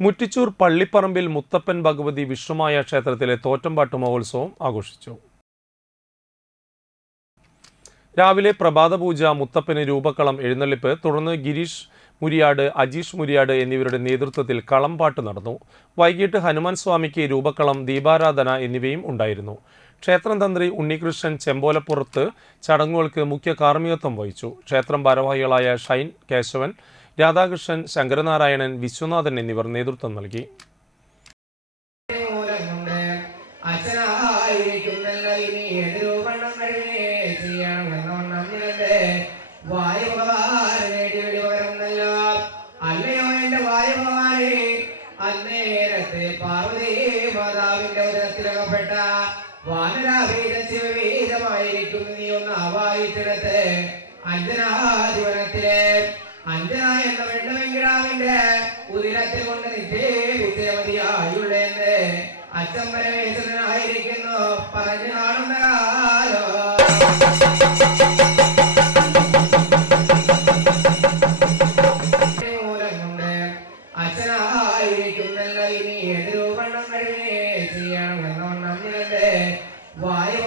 മുറ്റിച്ചൂർ പള്ളിപ്പറമ്പിൽ മുത്തപ്പൻ ഭഗവതി വിശ്വമായ ക്ഷേത്രത്തിലെ തോറ്റമ്പാട്ട് മഹോത്സവം ആഘോഷിച്ചു. രാവിലെ പ്രഭാതപൂജ മുത്തപ്പന് രൂപക്കളം എഴുന്നള്ളിപ്പ് തുടർന്ന് ഗിരീഷ് മുരിയാട് അജീഷ് മുരിയാട് എന്നിവരുടെ നേതൃത്വത്തിൽ കളംപാട്ട് നടന്നു. വൈകിട്ട് ഹനുമാൻ സ്വാമിക്ക് രൂപക്കളം ദീപാരാധന എന്നിവയും ഉണ്ടായിരുന്നു. ക്ഷേത്രം തന്ത്രി ഉണ്ണികൃഷ്ണൻ ചെമ്പോലപ്പുറത്ത് ചടങ്ങുകൾക്ക് മുഖ്യ കാർമ്മികത്വം വഹിച്ചു. ക്ഷേത്രം ഭാരവാഹികളായ ഷൈൻ കേശവൻ രാധാകൃഷ്ണൻ ശങ്കരനാരായണൻ വിശ്വനാഥൻ എന്നിവർ നേതൃത്വം നൽകി. അന്നേരത്തെ നീ ഒന്ന് ആവായിച്ചിടത്ത് അഞ്ജനാധിപനത്തിലെ ഉദിരത്തിൽ കൊണ്ട് നിശ്ചയിച്ചമതിയായുള്ളെന്ന് അച്ഛൻ പരമേശ്വരനായിരിക്കുന്നു പറഞ്ഞു കാണുന്ന കാലം അച്ഛനായിരിക്കുന്നല്ല. ഇനി ഏത് രൂപണ്ണം കഴിവേ ചെയ്യണമെന്നോണം വായു